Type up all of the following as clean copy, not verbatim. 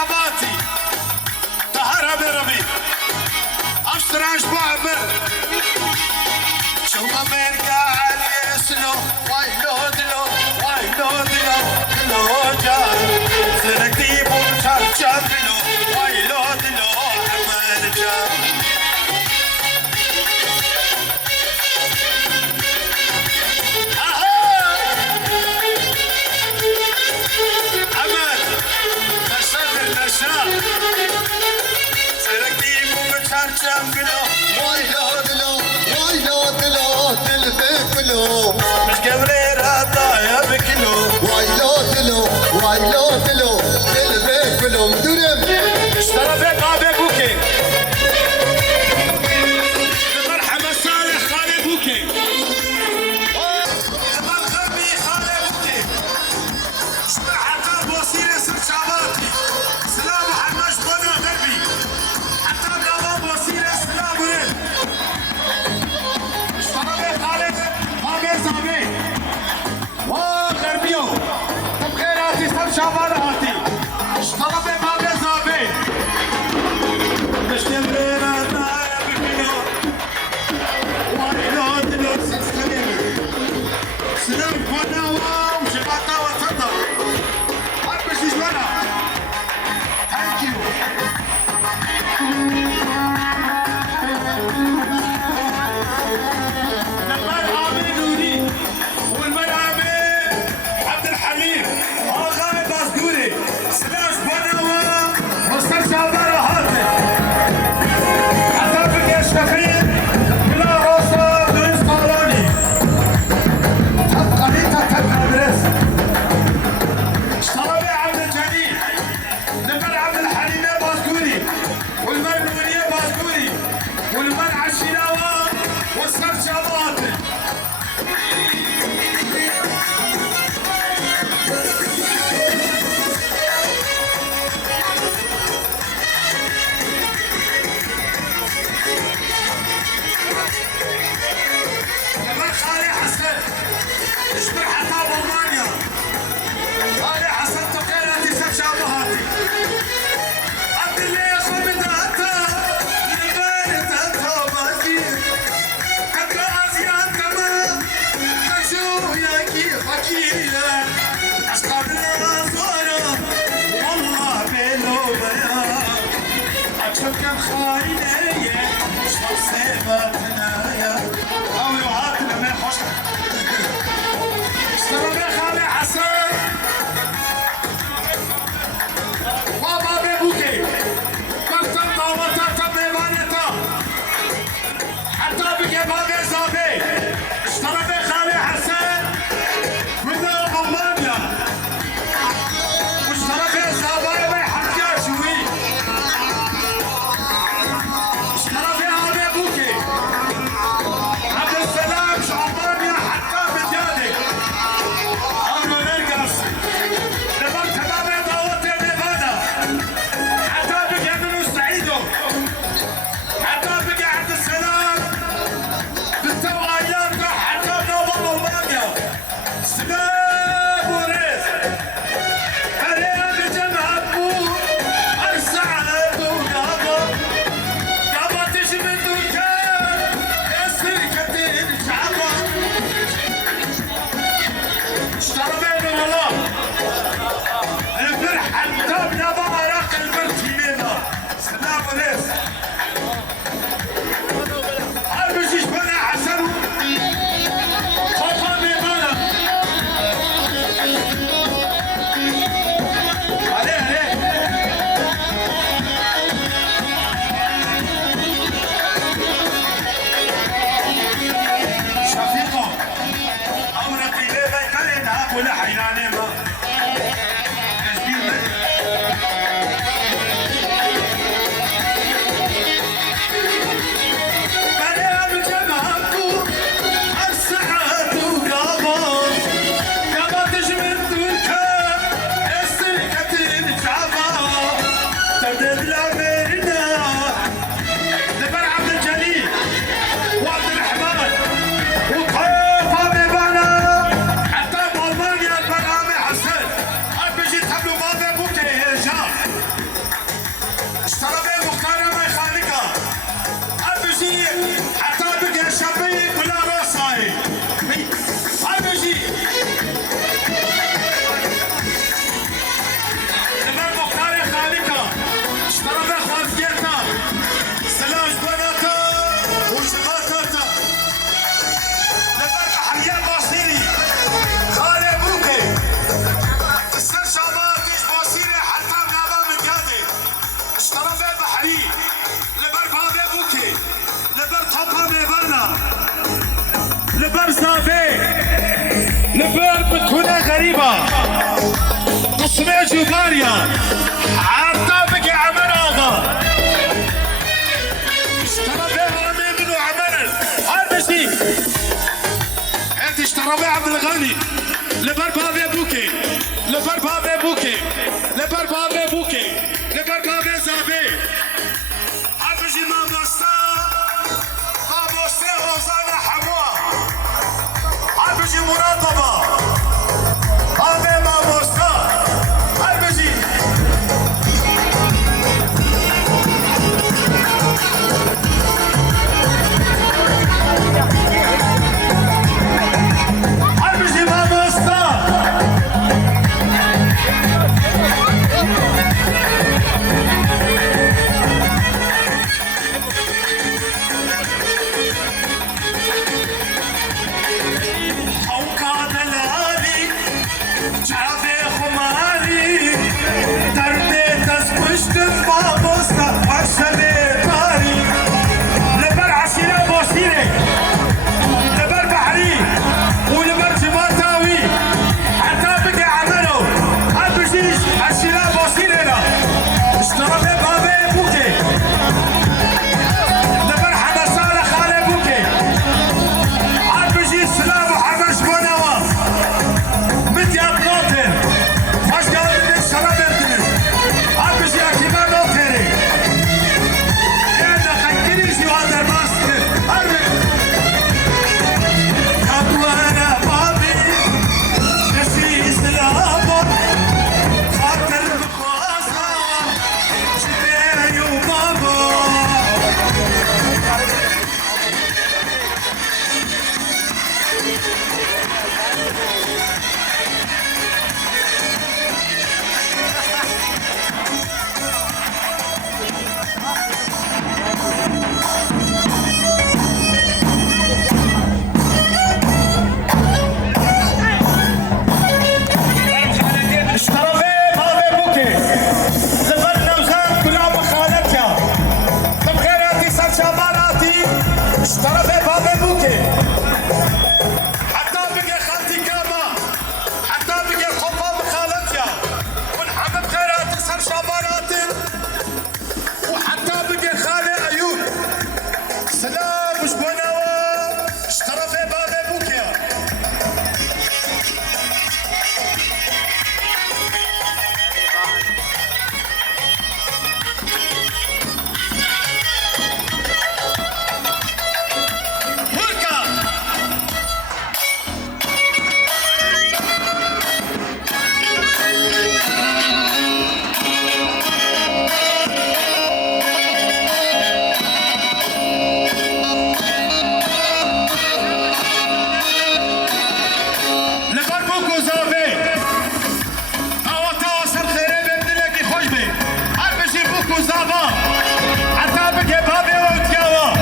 شاباتي تهرب ربي اشتراش بعمر شو امريكا علي سلو واي لو دلو واي لو دلو دلو جان سرقتي بوشار جابلو واي لو دلو عمر جان مش قبرير هالضايا بكلو وايلو دلو وايلو دلو دل بكلو مدرم اشترى بيت ابي بوكي المرحمة صالح خالي بوكي المرحبي خالي بوكي اشترى حتى بوصير اسم شاباتي سلام محمد بنا غربي حتى بابا بوصير سلام وين اشترى بيت خالد ابي زابي وغربيو طب خيراتي سب شاباتي اشترى بيت ابي زابي مش قبرير هالضايا بكلو وايلو دلو سلام كنا وشباطة وتفضل حب شجونا ثانك يو المال عامل نوري والمال عامل عبد الحليم غالب باسقوري سلاش بنوا مستشفى براهاتي عذابك يا شفيق بلا روسا درس طالوني تبقى ليتا تبقى برس اشترى لي عبد الجليل المال عبد الحليم باسقوري والمال نورية باسقوري والمال عشيلاوة والسر شاباتي المال خالي حسن اشبر حتى بألمانيا خالي حسن تقيراتي سر شابهاتي عبد الله يا خو من دهتا يبان دهتا باكي كتلا أزيان كما كشو ياكي فكيريا أشقى بالغزارة والله بيلو بيا أكشف كم خاينية شخص سيباتنا يا أوي وعاتنا من حشك اشترى بي خالي حسن بابا بيبوكي كنت طاوتا بيبانيتا حتى بقي بابي زابي اشترى بي خالي حسن من ألمانيا واشترى بي زابايا بي حكا شوي اشترى بي ابي بوكي عبد السلام شعبانيا حتى بدياني أما نرقص لبنت بابي داوتي نيفادا حتى بقي منو سعيدو حتى بقي عبد السلام بالتوعيات حتى نوبل ألمانيا سلام وريس عليها بجمع أبوه السعادة وقابا قابا تجي من دكان السرقة الشعبة اشترى بينه والله البرح حتى بنبا راق البرت يمينا سلام وريس بيجيش بنا حسن خطا بيبانا عليه شفيقه أمرك إليه كلنا ولا حيراني ما حتى بألمانيا البرامي حسن مرحبا تصميم جباريا عطابك يا عمر آغا اشترى بها من وعمر هربشي هات اشترى بها عبد الغني لبربابي بوكي لبربابي بوكي لبربابي بوكي لبربابي زابي هربشي ماموستا ماموستا روزانا حموا هربشي مراقبة هذا ماموستا هربشي هربشي ماموستا حوكان الهالي جعبي خمالي دردي تسبشت بابوستا عشبي باري لبر عشيرة بوسيري لبر بحري ولبر جباتاوي حتى بقي عملو هالبجيش عشيرة بوسيري اشترى بابي بوكي لبر حدثالة خالي بوكي هالبجيش سلام وحمش بنوا بدي أبنوتر فاش قال لي الشراب يردني هالبجي أكيبا نوتري أنا خيكري شي هذا الماستر هربي أبوانا بابي نسي سلامه خاطر بخواسة شبيه وبابا اشترى بيه بابي بوكي لبرنا وزان كلها بخالتها بخيراتي صار شباراتي اشترى بيه بابي بوكي حتى بقي خالتي كاما حتى بقي خطة بخالتها ونحب بخيراتي صار شباراتي وحتى بقي خالي أيوب سلام وش بنوا اشترى بيه بابي بوكي هركا لبر بوكو زافي أو تواصل خيري ببدلك خوش بي هربشي بوكو زافا حتى بقي بابي وتياوا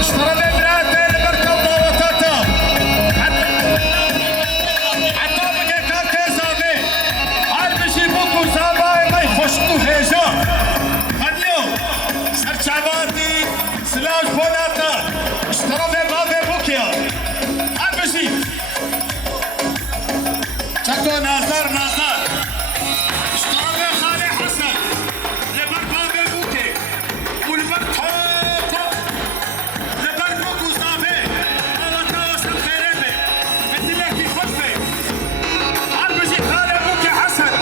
اشترى ببراتي لبركبة وتاتا حتى بقي كارتي زافي هربشي بوكو زافا ما يخشتو هيجا هديو سرچاباتي سلاش بوناتا اشترى ببابي بوكيا هربشي شكو نازار اشترى بخالي حسن لبر بابي بوكي ولبر توكو لبر بوكو زافي الله تواصل خيري بدي لك خلفي هربشي خالي بوكي حسن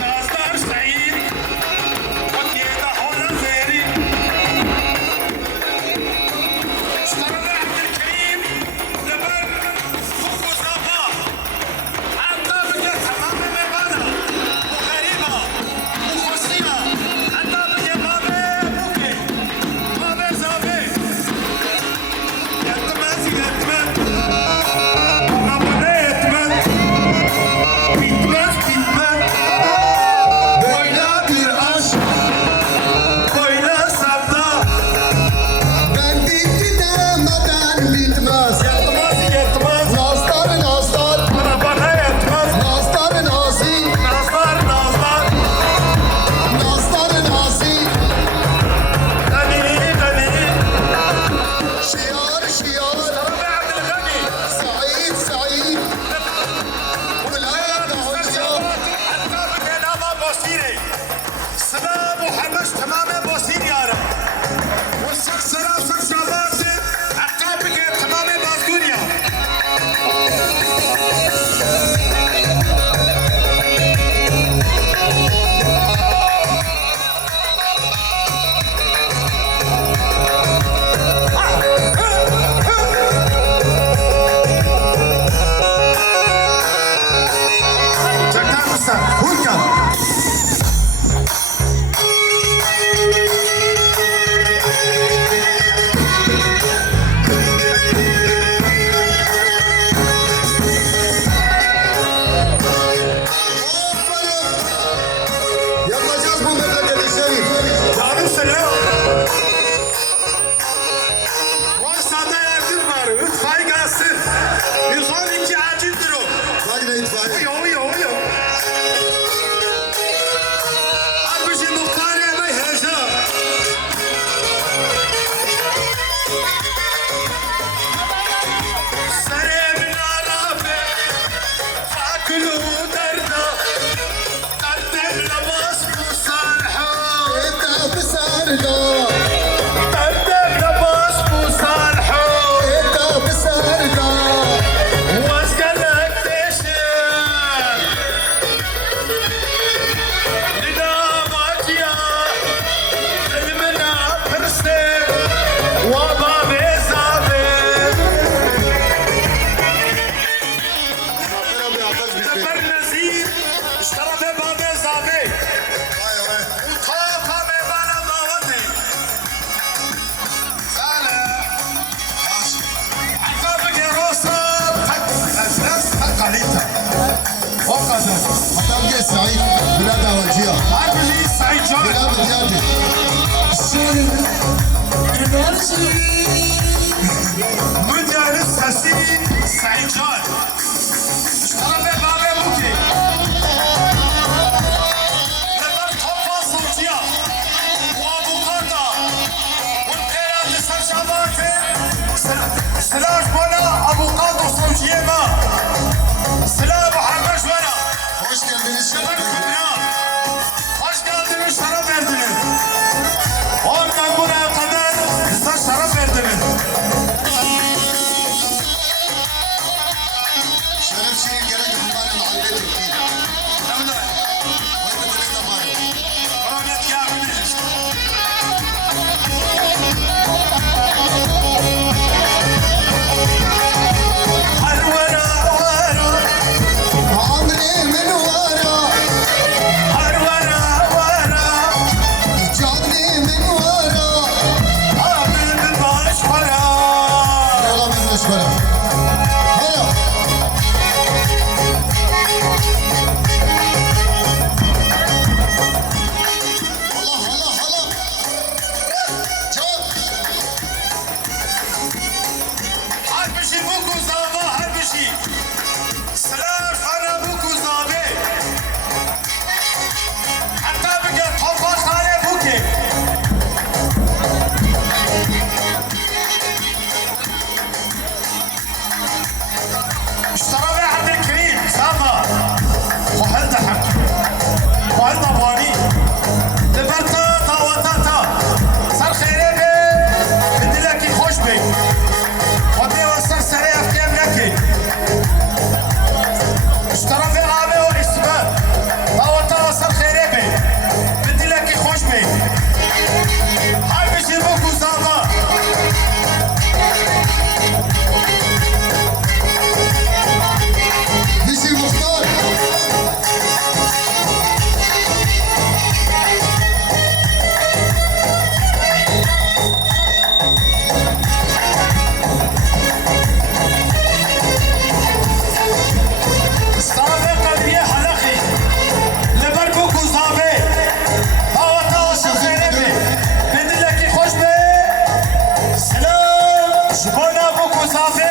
نازدار سعيد وكيدا هولا زيري وقدر حتى سعيد بلاد أولجية عبلي سعيد جاي بلاد ديالي مجالس حسين سعيد جاي اشتغل بابي بوكي لما تحفظ صوتيا وابو قرطة والقيادة سرشاباتي سلاش بنا ابو قرطة صوتيا ما سلام حربش بنا خوش geldiniz. Sefer Kübra, hoş geldiniz, şarap verdiniz. Oradan buraya kadar size şarap verdiniz. شرف شيء gerek kumbara mahallede değil. Namda, Vay be böyle de var. rahmet yardımcınız. Harvara, vara, عمري من ورا harvara, vara. جاني من ورا Abinin baş para. يلا من مشبرة هلا هلا هلا هلا جان Harbi şey bu kuzama, harbi şey. Sıra sana bu kuzabe. Hatta bir de toplar tane bu ki. اشترى بيه عبد الكريم سامة وهل حق وهل ضباني لبرتا طاوتاتا صار خيري بي بدي لك خوش بي ودي وصل سريع في كام لكي اشترى بيه عامي واسمه طاوتا وصل خيري بي بدي لك خوش بي هاي بيجيبوك وزابا بيجي مختار اشترى قلبي حلقي لبركوك وصابي طاوتا وصل خيري بي بدي لك خوش بي سلام شبونا بوك وصابي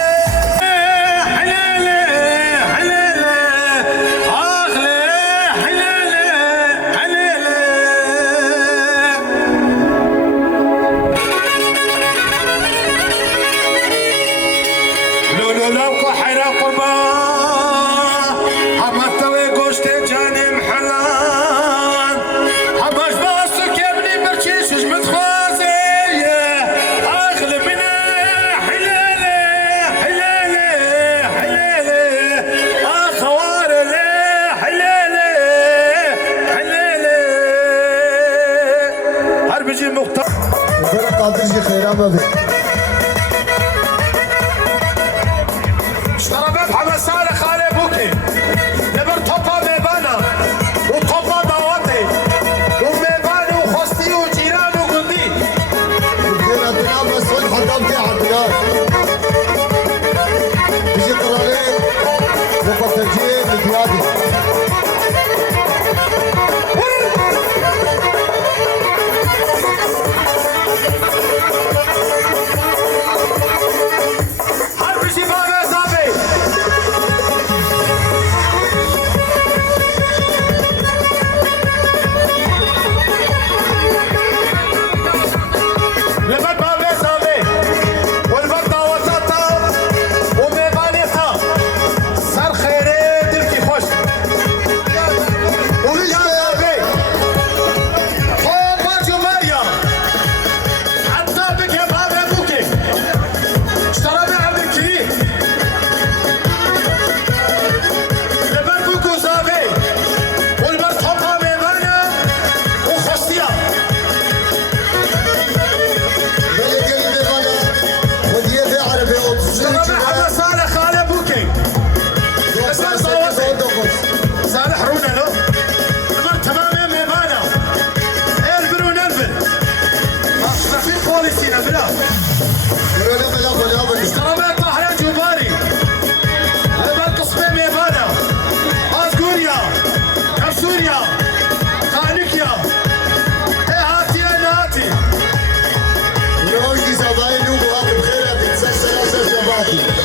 مختار وفرق قادرجي خيرا ما بي اشترى محمد صالح علي بوكي نبر توبا ميبانا وتوبا دواتي وميباني وخوستي وجيران وقندي وكان عندنا مسؤول حضام في عندنا بيجي قرارين وقتلجين لديادي حرب شباب زابي لبد بابي زابي والبد داوتاتا وميباني تا صار خيري دلكي خوش وليش يا بيه زابي خوب باجو مريم حتى بك يا بابي بوكي اشترى بيه عبد الكريم لبد بوكو زابي والبد حطها ميبانا وخوستيا بلي كلمة بنا وديه في عربي اشترى وتصير محمد صالح خالي بوكي اسمع صوتي صالح رونا له البد تمام ميبانا البر ونلبل رفيق بوليسينا بلا اشترى بيه طاهرين جوباري البد قصبين ميبانا Thank you.